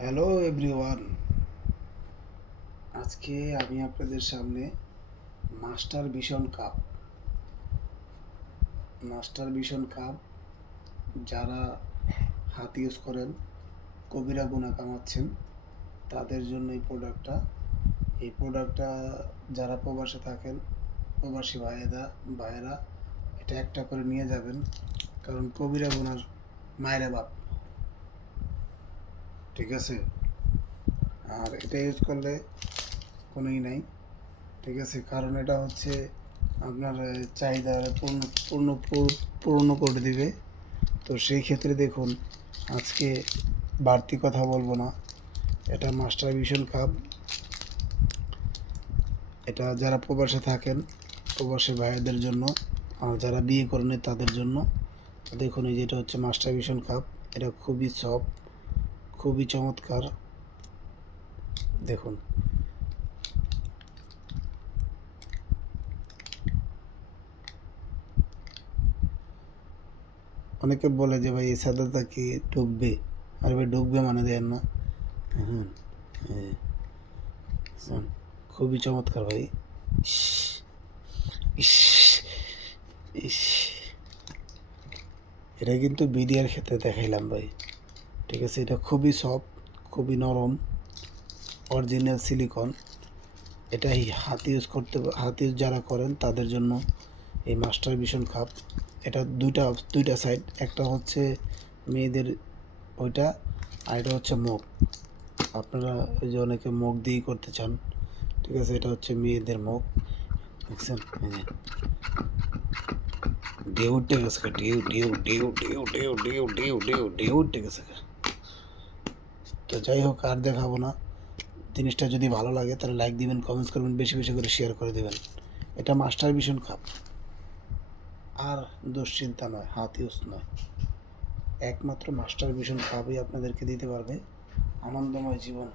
Hello everyone, আজকে আমি আপনাদের সামনে মাস্টার ভিশন কাপ যারা হাত ইউজ করেন, কবিরা গুণা কামাচ্ছেন, তাদের জন্য এই প্রোডাক্টটা যারা প্রবাসে থাকেন, প্রবাসী ভাইয়েরা এটা একটা করে নিয়ে যাবেন, কারণ কবিরা গুনার মায়েরা বাপ, ঠিক আছে। আর এটা ইউজ করলে কোনোই নাই, ঠিক আছে, কারণ এটা হচ্ছে আপনার চাহিদা পূর্ণ করে দিবে। তো সেই ক্ষেত্রে দেখুন, আজকে বাড়তি কথা বলবো না। এটা মাস্টার ভিশন কাপ, এটা যারা প্রবাসে থাকেন, প্রবাসী ভাইদের জন্য, আর যারা বিয়ে করেন তাদের জন্য। দেখুন, এই যেটা হচ্ছে মাস্টার ভিশন কাপ, এটা খুবই সফট, খুবই চমৎকার। দেখুন, অনেকে বলে যে ভাই এই সাদাটা কি ঢুকবে, আর ভাই ঢুকবে মানে দেন না। হুম, খুবই চমৎকার ভাই। ইস, ইস, ইস, এটা কিন্তু বিডিআর ক্ষেত্রে দেখাইলাম ভাই, ঠিক আছে। এটা খুবই সফট, খুবই নরম, অরিজিনাল সিলিকন। এটা হাত ইউজ যারা করেন তাদের জন্য এই মাস্টার ভিশন কাপ। এটা দুইটা সাইড, একটা হচ্ছে মেয়েদের ওইটা, আর এটা হচ্ছে মুখ। আপনারা ওই যে অনেকে মুখ দিয়েই করতে চান, ঠিক আছে। এটা হচ্ছে মেয়েদের মুখ, দেখছেন, এই যে ঢেউ উঠে গেছে, ঢেউ ঢেউ ঢেউ ঢেউ ঢেউ ঢেউ ঢেউ ঢেউ ঢেউ উঠে গেছে। তো যাই হোক, আর দেখাবো না। জিনিসটা যদি ভালো লাগে তাহলে লাইক দিবেন, কমেন্টস করবেন, বেশি বেশি করে শেয়ার করে দেবেন। এটা মাস্টার ভিশন কাপ, আর দুশ্চিন্তা নয়, হাত ইউজ নয়, একমাত্র মাস্টার ভিশন কাপই আপনাদেরকে দিতে পারবে আনন্দময় জীবন।